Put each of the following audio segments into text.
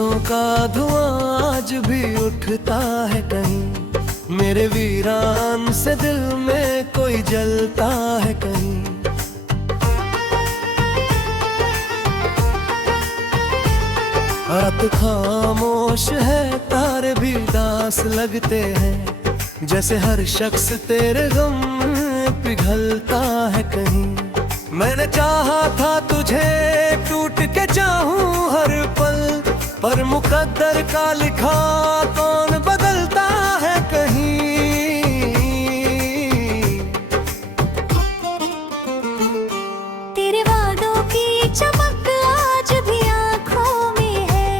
यादों का धुआं आज भी उठता है कहीं, मेरे वीरान से दिल में कोई जलता है कहीं। रात खामोश है, तारे भी दास लगते हैं, जैसे हर शख्स तेरे गम पिघलता है कहीं। मैंने चाहा था तुझे टूट के चाहूं हर पल, पर मुकद्दर का लिखा कौन बदलता है कहीं। तेरे वादों की चमक आज भी आंखों में है,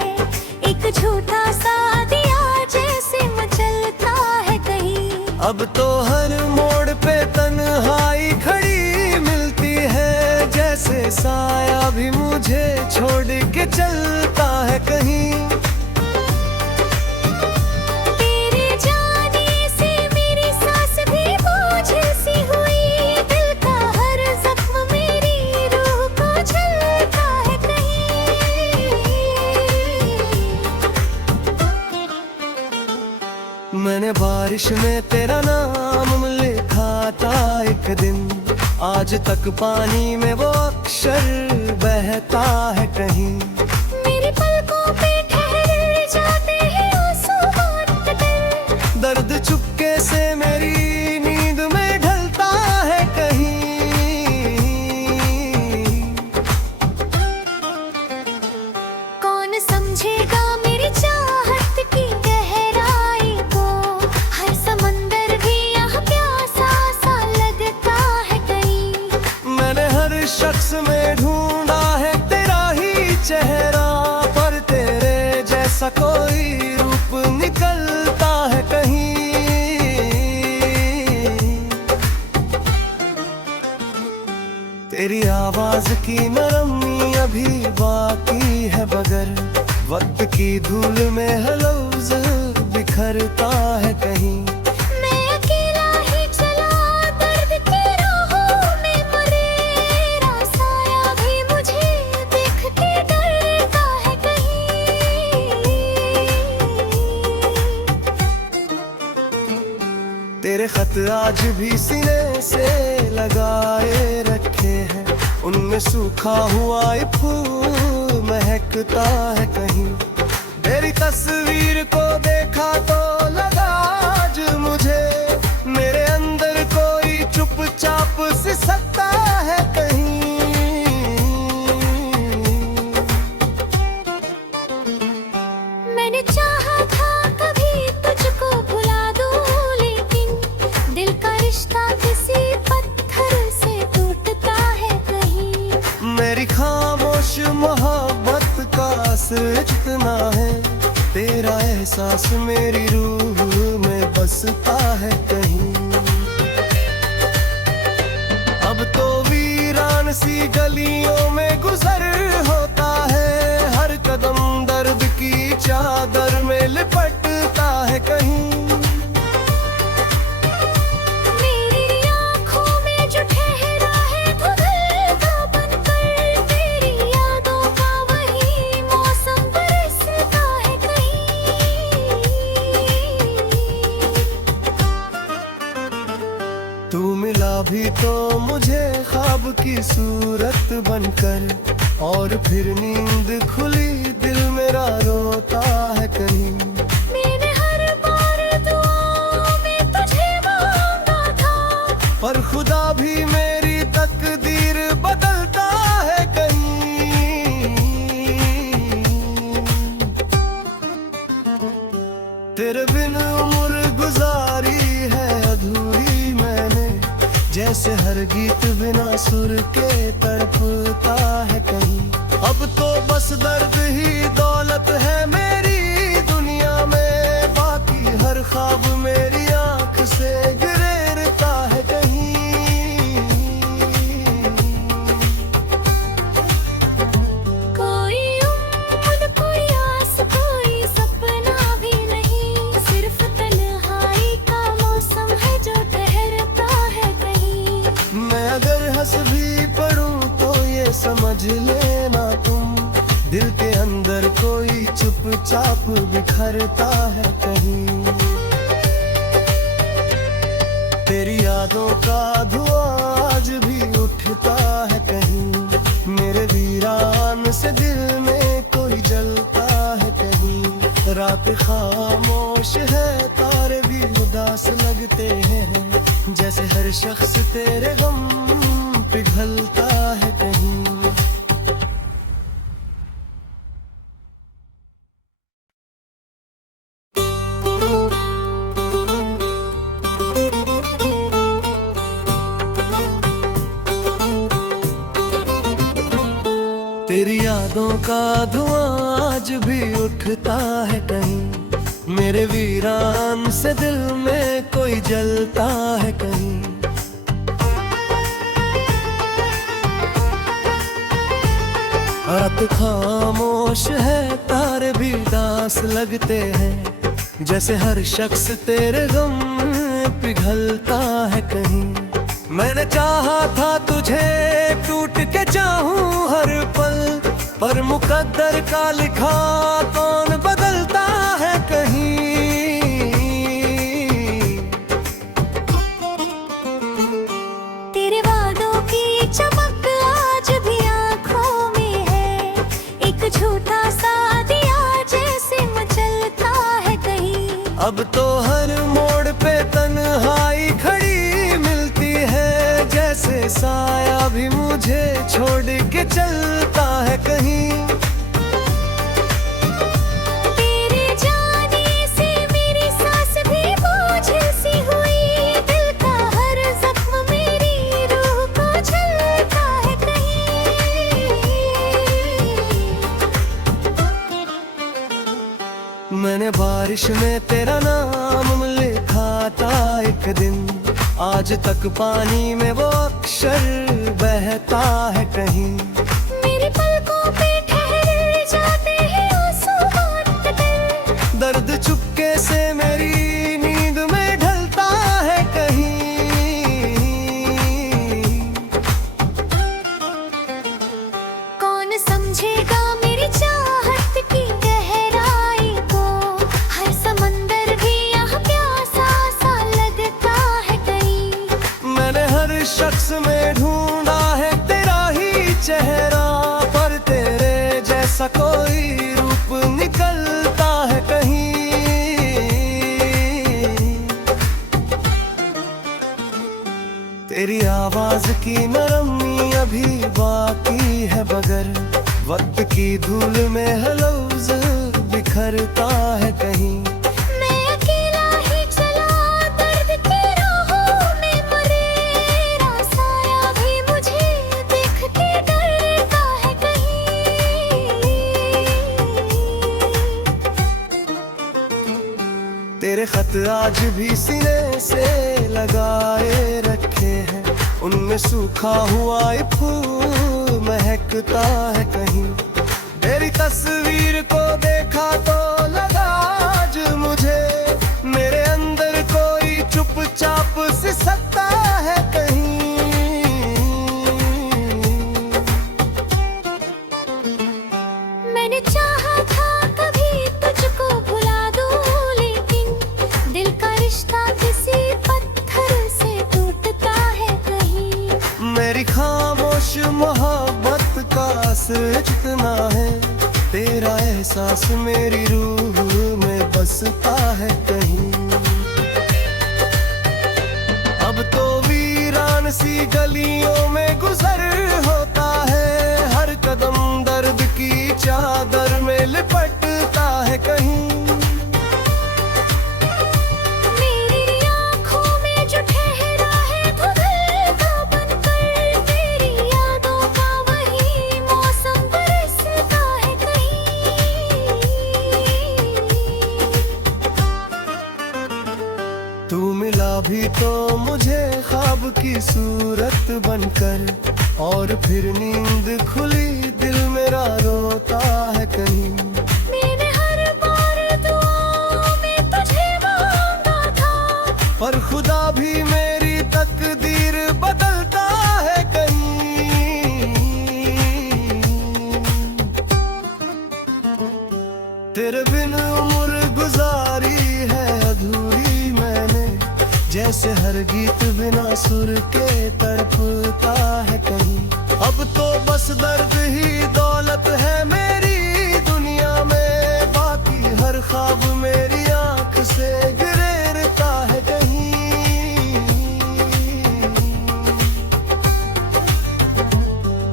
एक झूठा सा दिया जैसे मचलता है कहीं। अब तो हर मोड़ पे तन्हाई खड़ी मिलती है, जैसे साया भी मुझे छोड़ के चलता है कहीं। तेरे जाने से मेरी सांस भी बोझ सी हुई, दिल का हर जख्म मेरी रूह को छलता है कहीं। मैंने बारिश में तेरा नाम लिखा था एक दिन, आज तक पानी में वो अक्षर बहता है कहीं। मेरी पलकों पे ठहर जाते हैं आंसू बांटकर, दर्द चुपके से मेरी नींद में ढलता है कहीं। कौन समझेगा मेरी चाहत की गहराई को, हर समंदर भी यहाँ प्यासा सा लगता है कहीं। मैंने हर शख्स में ढूंढा है तेरा ही चेहरा, पर तेरे जैसा कोई रूप निकलता है कहीं। तेरी आवाज की नरमी अभी बाकी है, बगर वक्त की धूल में लफ्ज बिखरता है कहीं। मैं अकेला ही चला दर्द की राहों में मरे, साया भी मुझे देख के डरता है कहीं। तेरे खत आज भी सीने से लगाए रखे हैं, उनमें सूखा हुआ एक फूल महकता है कहीं। तेरी तस्वीर को देखा तो लगा आज मुझे, मेरे अंदर कोई चुपचाप सी सत्ता है कहीं। मैंने चाहा था कभी तुझको भुला दूं, लेकिन दिल का रिश्ता किसी पत्थर से टूटता है कहीं। मेरी खामोश मोहब्बत का असर जितना है, तेरा एहसास मेरी रूह में बसता है कहीं। अब तो वीरान सी गलियों में गुजर होता है, हर कदम दर्द की चादर में लिपटता है कहीं। मेरी आँखों में जो ठहरा है वो दिल का बनकर, तेरी यादों का वही मौसम बरसता है कहीं। तू मिला भी तो मुझे ख्वाब की सूरत बनकर, और फिर नींद खुली दिल मेरा रोता है कहीं। मैंने हर बार दुआओं में तुझे मांगा था, पर खुदा भी मेरी तकदीर बदलता है कहीं। तेरे बिन उम्र गुजारी है अधूरी मैंने, जैसे हर गीत बिना सुर के तड़पता है कहीं। अब तो बस दर्द ही दौलत है मेरी दुनिया में, बाकी हर ख्वाब मेरी आंख से गिरता है कहीं। कोई उम्मीद कोई आस कोई सपना भी नहीं, सिर्फ तन्हाई का मौसम है जो ठहरता है कहीं। मैं अगर हंस भी पढ़ूं तो ये समझ लेना तुम, दिल के अंदर कोई चुप चुपचाप बिखरता है कहीं। तेरी यादों का धुआं आज भी उठता है कहीं। मेरे वीरान से दिल में कोई जलता है कहीं। रात खामोश है, तारे भी उदास लगते हैं, जैसे हर शख्स तेरे गम पिघलता है कहीं। तेरी यादों का धुआं आज भी उठता है कहीं। मेरे वीरान से दिल में कोई जलता है कहीं। रात खामोश है, तारे भी दास लगते हैं, जैसे हर शख्स तेरे गम पिघलता है कहीं। मैंने चाहा था तुझे, टूट के चाहूं हर पल, पर मुकद्दर का लिखा कौन बदलता है कहीं। तेरे वादों की चमक आज भी आँखों में है, एक झूठा सा दिया जैसे मचलता है कहीं। अब तो हर मोड़ पे तन्हाई खड़ी मिलती है, जैसे साया भी मुझे छोड़ के चलता है कहीं। तेरे जाने से मेरी सांस भी बोझिल सी हुई, दिल का हर जख्म मेरी रूह को झलता है कहीं। मैंने बारिश में तेरा नाम लिखा था एक दिन, आज तक पानी में वो अक्षर बहता है कहीं। मेरी पलकों पे ठहर जाते हैं आंसू बांटकर, दर्द चुपके से मेरी नींद में ढलता है कहीं। कौन समझेगा मेरी चाहत की गहराई को, हर समंदर भी यहाँ प्यासा सा लगता है कहीं। मैंने हर शख्स में ढूंढा है तेरा ही चेहरा, पर तेरे जैसा कोई रूप निकलता है कहीं। तेरी आवाज की नरमी अभी बाकी है, बगर वक्त की धूल में लफ्ज बिखरता है कहीं। मैं अकेला ही चला दर्द की राहों में मरे, साया भी मुझे देख के डरता है कहीं। तेरे खत आज भी सीने से लगाए रखे हैं, उनमें सूखा हुआ एक फूल महकता है कहीं। तेरी तस्वीर को देखा तो लगा आज मुझे, मेरे अंदर कोई चुपचाप सिसकता है कहीं। मैंने चाहा था कभी तुझको भुला दूं, लेकिन दिल का रिश्ता किसी पत्थर से टूटता है कहीं। मेरी खामोश मोहब्बत का असर जितना है, तेरा एहसास मेरी रूह में बसता है कहीं। अब तो वीरान सी गलियों में गुजर होता है, हर कदम दर्द की चादर में लिपटता है कहीं। मेरी आँखों में जो ठहरा है वो दिल का बनकर, तेरी यादों का वही मौसम बरसता है कहीं। तू मिला भी तो मुझे ख्वाब की सूरत बनकर, और फिर नींद खुली दिल मेरा रोता है कहीं। मैंने हर बार दुआओं में तुझे मांगा था, पर खुदा भी मेरी तकदीर बदलता है कहीं। तेरे बिन जैसे हर गीत बिना सुर के तड़पता है कहीं। अब तो बस दर्द ही दौलत है मेरी दुनिया में, बाकी हर ख्वाब मेरी आंख से गिरता है कहीं।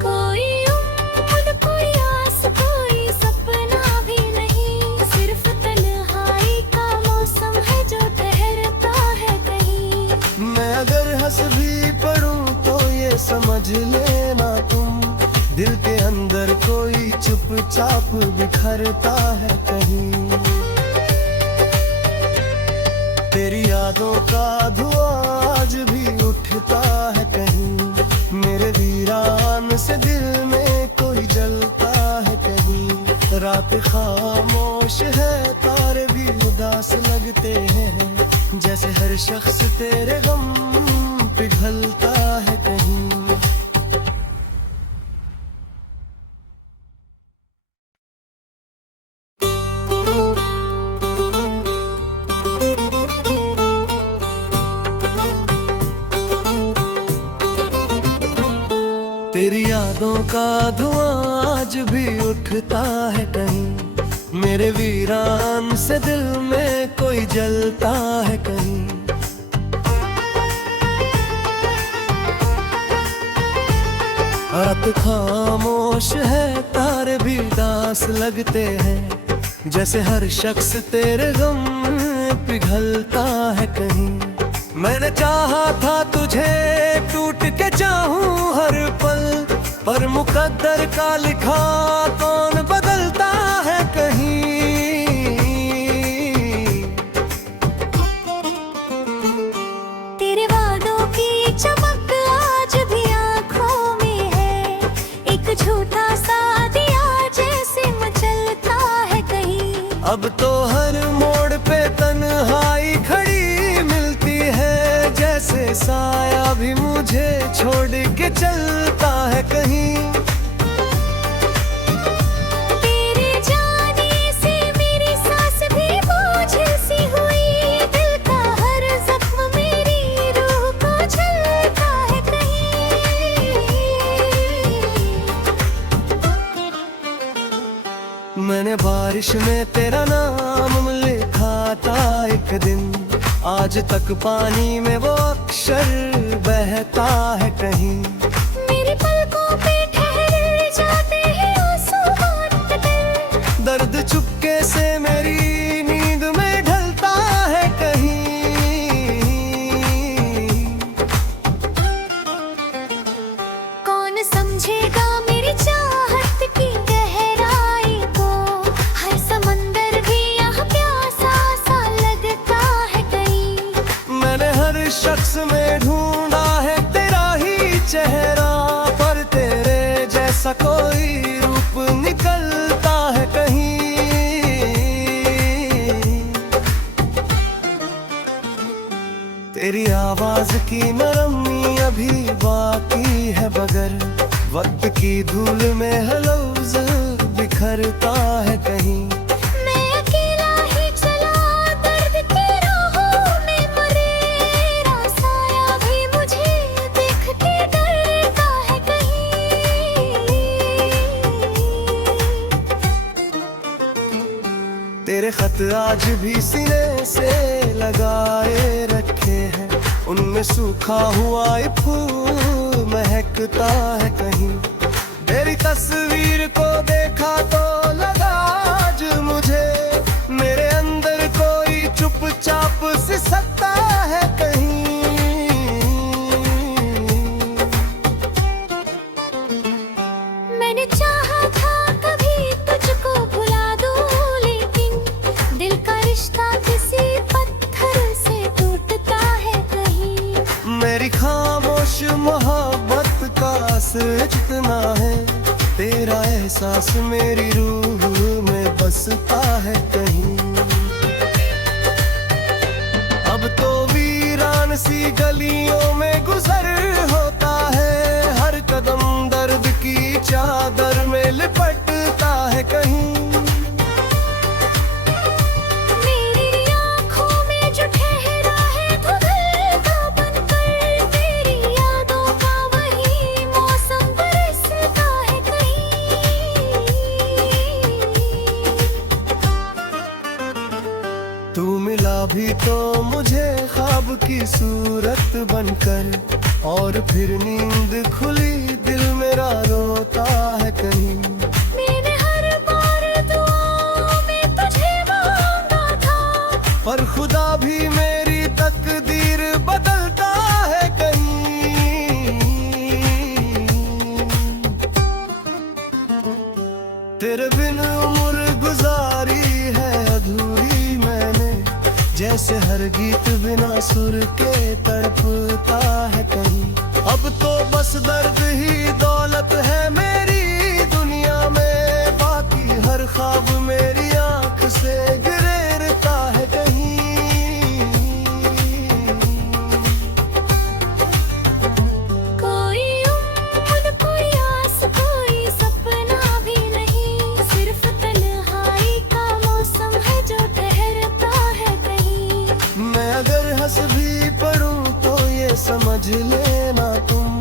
कोई उम्र कोई आस कोई सपना भी नहीं, सिर्फ तन्हाई का मौसम है जो ठहरता है कहीं। मैं अगर हंस भी पढ़ूं तो ये समझ लेना तुम, दिल के अंदर कोई चुपचाप बिखरता है कहीं। तेरी यादों का धुआं आज भी उठता है कहीं, मेरे वीरान से दिल में कोई जलता है कहीं। रात खामोश है तारे भी उदास लगते हैं, जैसे हर शख्स तेरे गम पिघलता है कहीं। तेरी यादों का धुआं आज भी उठता है कहीं, मेरे वीरान से दिल में कोई जलता है कहीं। रात खामोश है तारे भी दास लगते हैं, जैसे हर शख्स तेरे गम पिघलता है कहीं। मैंने चाहा था तुझे टूट के चाहूं हर पल, पर मुकद्दर का लिखा कौन बदलता है कहीं। तेरे वादों की चमक आज भी आँखों में है, एक झूठा सा दिया जैसे मचलता है कहीं। अब तो हर मोड़ पे तन्हाई खड़ी मिलती है, जैसे साया भी मुझे छोड़ के चलता है कहीं। तेरे जाने से मेरी सांस भी बोझिल सी हुई, दिल का हर जख्म मेरी रूह को झलता है कहीं। मैंने बारिश में तेरा नाम लिखा था एक दिन, आज तक पानी में वो अक्षर बहता है कहीं। मेरी पलकों पे ठहर जाते हैं आंसू बांटकर, दर्द चुपके से मेरी नींद में ढलता है कहीं। कौन समझेगा मेरी चाहत की गहराई को, हर समंदर भी यहाँ प्यासा सा लगता है कहीं। मैंने हर शख्स में ढूंढा है तेरा ही चेहरा, पर तेरे जैसा कोई रूप निकलता है कहीं। तेरी आवाज की नरमी अभी बाकी है, बगर वक्त की धूल में लफ्ज बिखरता है कहीं। मैं अकेला ही चला दर्द की राहों में मरेरा, साया भी मुझे देख के डरता है कहीं। तेरे खत आज भी सीने से लगाए रखे हैं, उनमें सूखा हुआ एक फूल महकता है कहीं। तेरी तस्वीर को देखा तो लगा आज मुझे, मेरे अंदर कोई चुपचाप सिसकता है कहीं। मैंने चाहा था कभी तुझको भुला दूं, लेकिन दिल का रिश्ता किसी पत्थर से टूटता है कहीं। मेरी खामोश मोहब्बत का असर जितना है, तेरा एहसास मेरी रूह में बसता है कहीं। अब तो वीरान सी गलियों में गुजर होता है, हर कदम दर्द की चादर में लिपटता है कहीं। मेरी आँखों में जो ठहरा है वो दिल का तो मुझे ख्वाब की सूरत बनकर, और फिर नींद खुली दिल मेरा रोता है कहीं। मैंने हर बार दुआओं में तुझे मांगा था, पर खुदा भी मेरी तकदीर बदलता है कहीं। तेरे बिन उम्र गुजारी है अधूरी मैंने, जैसे हर गीत बिना सुर के तड़पता है कहीं। अब तो बस दर्द ही दौलत है मेरी दुनिया में, बाकी हर ख्वाब मेरी आंख से गिरता है कहीं। कोई उम्र कोई आस कोई सपना भी नहीं, सिर्फ तन्हाई का मौसम है जो ठहरता है कहीं। मैं अगर हंस भी पढ़ूं तो ये समझ लेना तुम,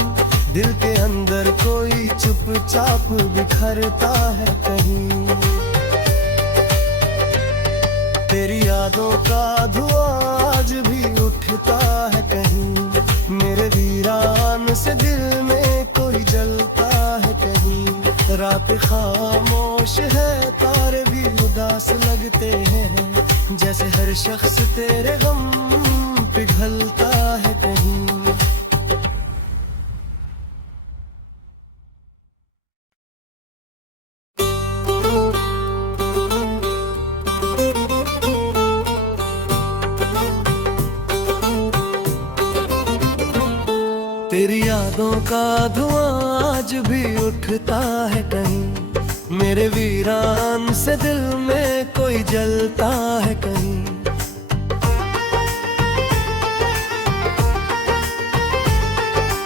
दिल के अंदर कोई चुपचाप बिखरता है कहीं। तेरी यादों का धुआं आज भी उठता है कहीं, मेरे वीरान से दिल में कोई जलता है कहीं। रात खामोश है तारे भी उदास लगते हैं, जैसे हर शख्स तेरे गम पिघलता है कहीं। तेरी यादों का धुआं आज भी उठता है कहीं, मेरे वीरान से दिल में कोई जलता है कहीं।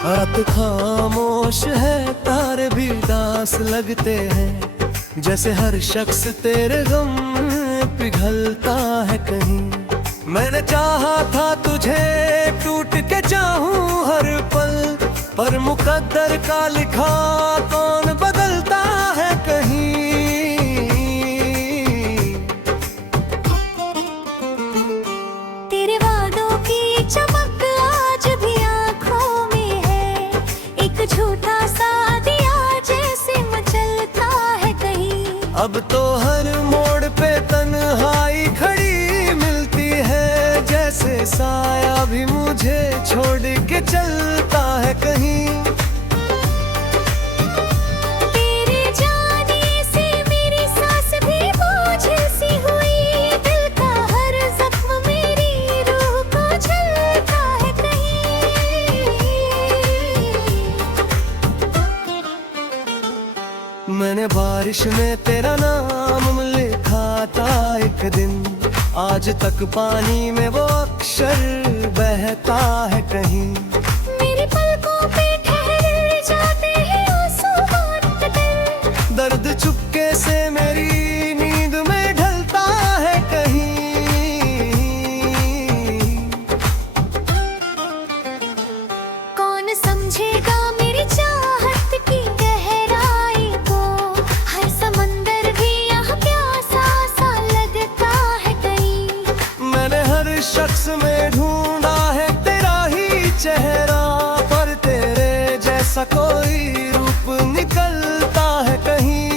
रात खामोश है तारे भी दास लगते हैं, जैसे हर शख्स तेरे गम पिघलता है कहीं। मैंने चाहा था तुझे टूट के चाहूं हर पल, पर मुकद्दर का लिखा कौन बदलता है कहीं। तेरे वादों की चमक आज भी आँखों में है, एक झूठा सा दिया जैसे मचलता है कहीं। अब तो हर मोड़ पे तन्हाई खड़ी मिलती है, जैसे साया भी मुझे छोड़ के चलता है कहीं। तेरे जाने से मेरी सांस भी बोझ सी हुई, दिल का हर जख्म मेरी रूह को झलता है कहीं। मैंने बारिश में तेरा नाम लिखा था एक दिन, आज तक पानी में वो अक्षर बहता है कहीं। मेरी पलकों पे ठहर जाते हैं आंसू बांटकर, दर्द चुपके से मेरी नींद में ढलता है कहीं। कौन समझेगा मेरी चाहत की गहराई को, हर समंदर भी यहाँ प्यासा सा लगता है कहीं। मैंने हर शख्स में ढूंढा है तेरा ही चेहरा, पर तेरे जैसा कोई रूप निकलता है कहीं।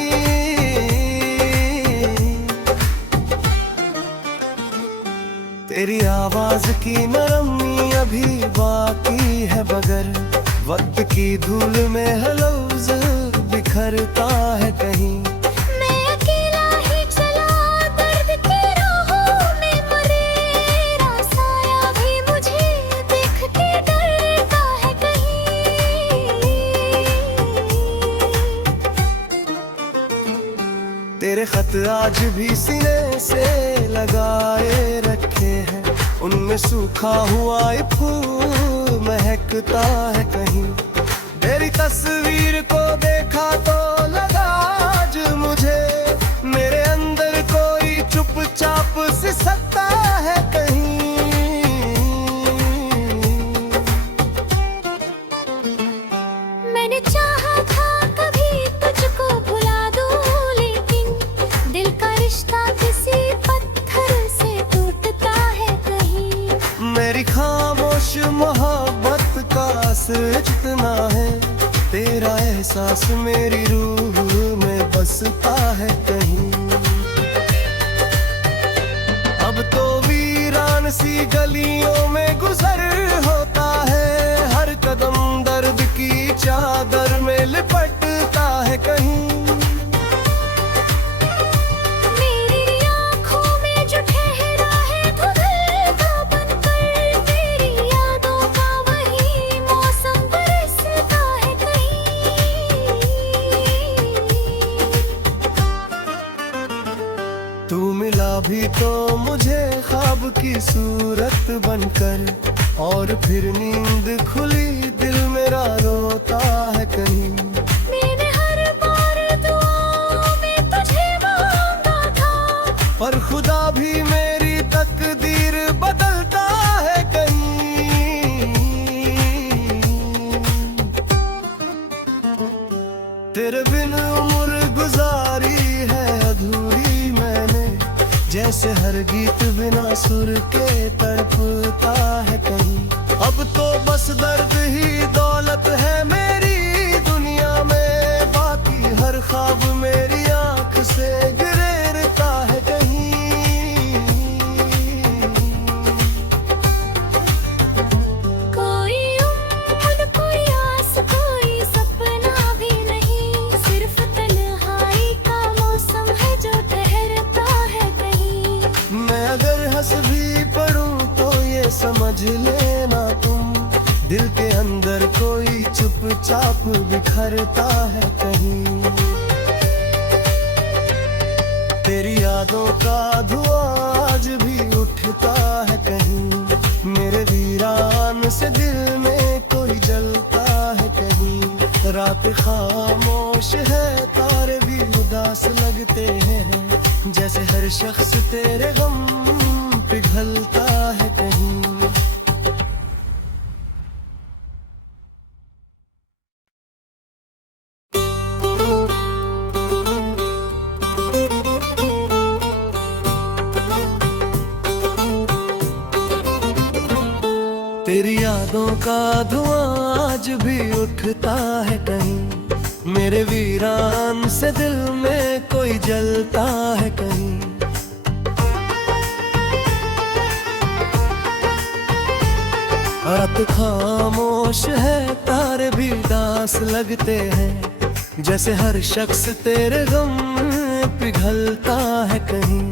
तेरी आवाज की नरमी अभी बाकी है, बगर वक्त की धूल में है लफ्ज बिखरता है कहीं। मैं अकेला ही चला दर्द की राहों में मरेरा, साया भी मुझे देख के डरता है कहीं। तेरे खत आज भी सीने से लगाए रखे हैं, उनमें सूखा हुआ एक फूल महकता है कहीं। तेरी तस्वीर को देखा तो लगा आज मुझे, मेरे अंदर कोई चुपचाप सी सत्ता है कहीं। मैंने चाहा था कभी तुझको भुला दूं, लेकिन दिल का रिश्ता किसी पत्थर से टूटता है कहीं। तेरी खामोश मोहब्बत का असर जितना है, तेरा एहसास मेरी रूह में बसता है कहीं। अब तो वीरान सी गलियों में गुजर होता है, हर कदम दर्द की चादर में लिपटता है कहीं। मेरी आँखों में जो ठहरा है धुंधलता बनकर, तेरी यादों का वही मौसम बरसता है कहीं। तू मिला भी तो मुझे ख्वाब की सूरत बनकर, और फिर नींद खुली दिल मेरा रोता है कहीं। मैंने हर बार दुआओं में तुझे मांगा था, पर खुदा भी मेरी तकदीर बदलता है कहीं। तेरे बिन उम्र गुजारी है अधूरी मैंने, जैसे हर गीत बिना सुर के तड़पता है कहीं। अब तो बस दर्द ही दौलत है मेरी दुनिया में, बाकी हर ख्वाब मेरी आंख से गिरता है कहीं। कोई उम्मीद कोई आस कोई सपना भी नहीं, सिर्फ तन्हाई का मौसम है जो ठहरता है कहीं। मैं अगर हंस भी पढ़ूं तो ये समझ लेना तुम, दिल के अंदर कोई चुपचाप बिखरता है कहीं। तेरी यादों का धुआं आज भी उठता है कहीं, मेरे वीरान से दिल में कोई जलता है कहीं। रात खामोश है तारे भी उदास लगते हैं, जैसे हर शख्स तेरे गम पिघलता है कहीं। तेरी यादों का धुआं आज भी उठता है कहीं, मेरे वीरान से दिल में कोई जलता है कहीं। रात खामोश है तारे भी दास लगते हैं, जैसे हर शख्स तेरे गम पिघलता है कहीं।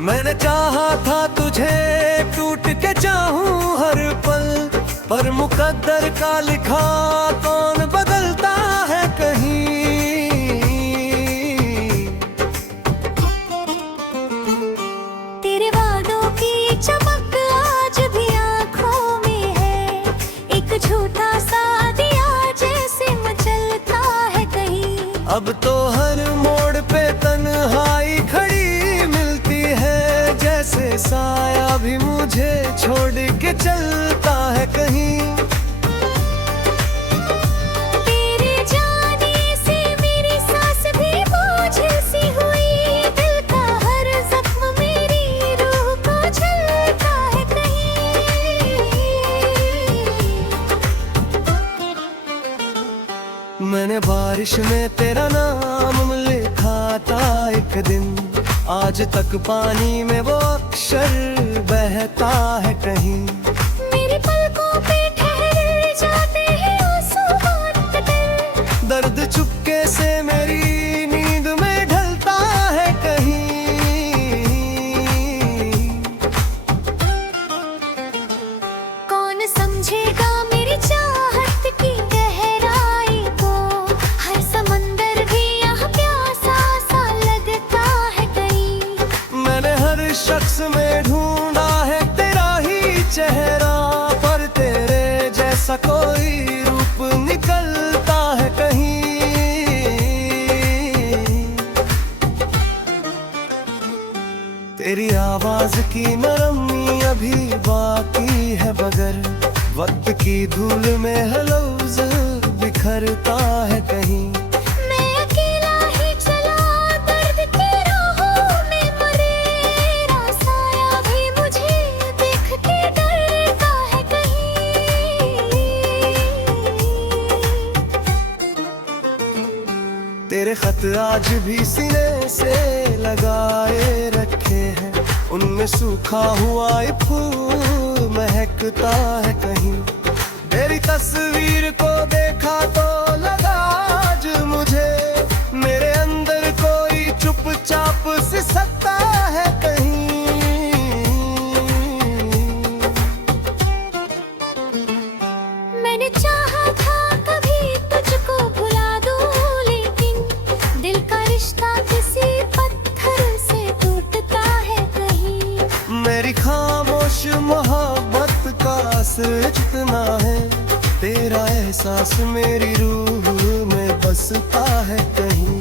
मैंने चाहा था तुझे टूट के चाहूं हर पल, पर मुकद्दर का लिखा कौन बदलता है कहीं। तेरे वादों की चमक आज भी आँखों में है, एक झूठा सा दिया जैसे मचलता है कहीं। अब तो हर मोड़ पे तन्हाई खड़ी मिलती है, जैसे साया भी मुझे छोड़ के चलता है कहीं। तेरे जाने से मेरी सांस भी बोझिल सी हुई, दिल का हर जख्म मेरी रूह को झलता है कहीं। मैंने बारिश में तेरा नाम लिखा था एक दिन, आज तक पानी में वो अक्षर बहता है कहीं। मेरी पलकों पे ठहर जाते हैं आंसू बांधकर, दर्द चुपके से मेरी नींद में ढलता है कहीं। कौन समझेगा मेरी चाहत की गहराई को, हर समंदर भी यहाँ प्यासा सा लगता है कहीं। मैंने हर शख्स में ढूंढा है तेरा ही चेहरा, पर तेरे जैसा कोई रूप निकलता है कहीं। तेरी आवाज की नरमी अभी बाकी है, मगर वक्त की धूल में लफ्ज बिखरता है कहीं। मैं अकेला ही चला दर्द की राहों में, मरेरा साया भी मुझे देख के डरता तेरे खत आज भी सीने से लगाए रखे हैं, उनमें सूखा हुआ एक फूल महकता है कहीं। तेरी तस्वीर को देखा तो लगा आज मुझे, मेरे अंदर कोई चुपचाप सी सत्ता है कहीं। मैंने चाहा था कभी तुझको भुला दूं, लेकिन दिल का रिश्ता किसी पत्थर से टूटता है कहीं। मेरी खामोश मोहब्बत का असर जितना है, तेरा एहसास मेरी रूह में बसता है कहीं।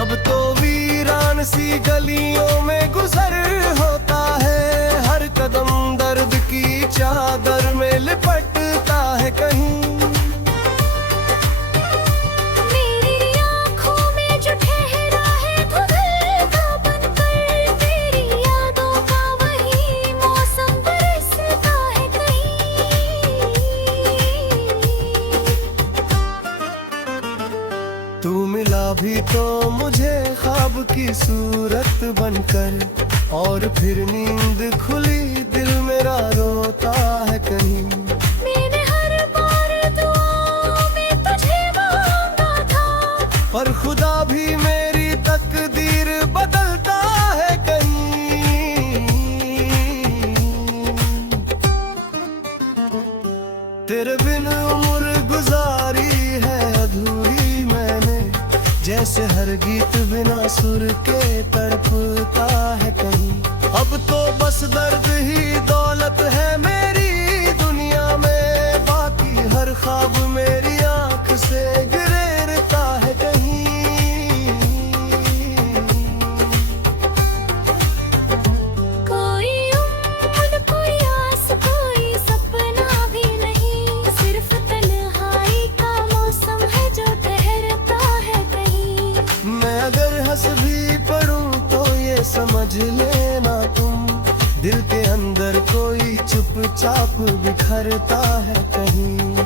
अब तो वीरान सी गलियों में गुजर होता है, हर कदम दर्द की चादर में लिपटता है कहीं। मेरी आँखों में जो ठहरा है वो दिल का बनकर, तेरी यादों का वही मौसम बरसता है कहीं। तू मिला भी तो मुझे ख्वाब की सूरत बनकर, और फिर नींद खुली दिल मेरा रोता है कहीं। मैंने हर बार दुआओं में तुझे मांगा था, पर खुदा भी मेरी तकदीर बदलता है कहीं। तेरे बिन उम्र गुजारी है अधूरी मैंने, जैसे हर गीत बिना सुर के तड़पता है कहीं। अब तो बस दर्द ही दौलत है मेरी दुनिया में, बाकी हर ख्वाब मेरी आंख से गिरता है कहीं। कोई उम्मीद कोई आस कोई सपना भी नहीं, सिर्फ तन्हाई का मौसम है जो ठहरता है कहीं। मैं अगर हंस भी पढ़ूं तो ये समझ लेना तुम, दिल के अंदर कोई चुपचाप बिखरता है कहीं।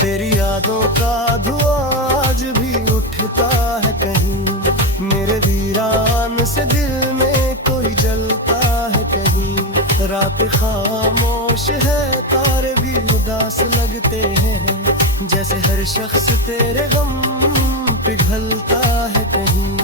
तेरी यादों का धुआं आज भी उठता है कहीं, मेरे वीरान से दिल में कोई जलता है कहीं। रात खामोश है, तारे भी उदास लगते हैं, जैसे हर शख्स तेरे गम पिघलता है कहीं।